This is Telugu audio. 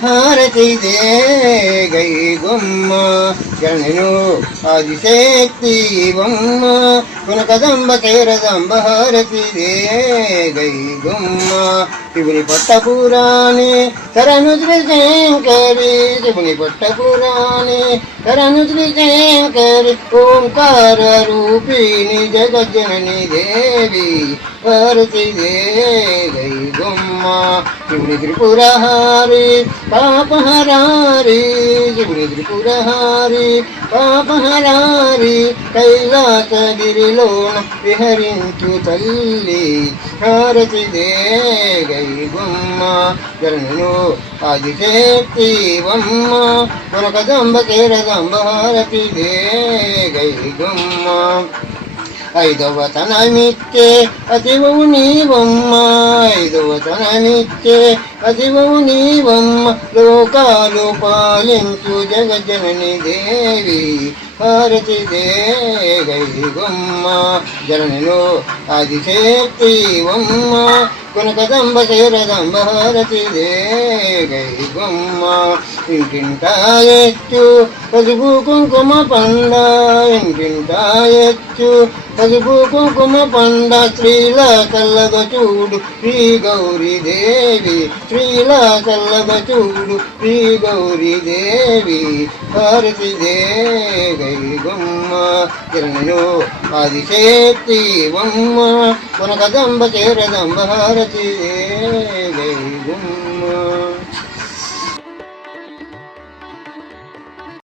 హారతి దే గై గుమ్మ జనను ఆదిశక్తి బొమ్మ పునకదంబ కేరదంబ హారతి దే గై గుమ్మ శివుని పట్టపురాణి శరణు శ్రీ శంకరి శివుని పట్టపురాణి శరణు శ్రీ శంకరి ఓంకార రూపిణి జగజ్జనని దేవి హారతి దే గై గుమ్మ శివుని త్రిపురహారి పాపహరారి శివుని త్రిపురహారి పాపహరారి కైలాసగిరిలోన విహరించు తల్లి హారతి దే గై గుమ్మ జనను ఆదిశక్తి బొమ్మ కొనకదంబ కేరదంబ హారతి దే గై గుమ్మ ఐదవ తనమిచ్చే అతివవు నీవమ్మ ఐదవ తనమిచ్చే అతివవు నీవమ్మ లోకాలు పాలించు జగజ్జనని దేవి హారతి దే గై గుమ్మ జననిలో ఆదిశక్తి బొమ్మ కొనకదంబ కేరదంబ హారతి దే గై గుమ్మ ఇంటింటాయచ్చు పసుపు కుంకుమ పండ ఇంటింటాయచ్చు పసుపు కుంకుమ పండ స్త్రీల కల్లగ చూడు శ్రీ గౌరీ దేవి స్త్రీల కల్లగ చూడు శ్రీ గౌరీ దేవి హారతి దే గై గుమ్మ జననిలో ఆదిశక్తి బొమ్మ కొనకదంబ కేరదంబ హారతి దే గై గుమ్మ.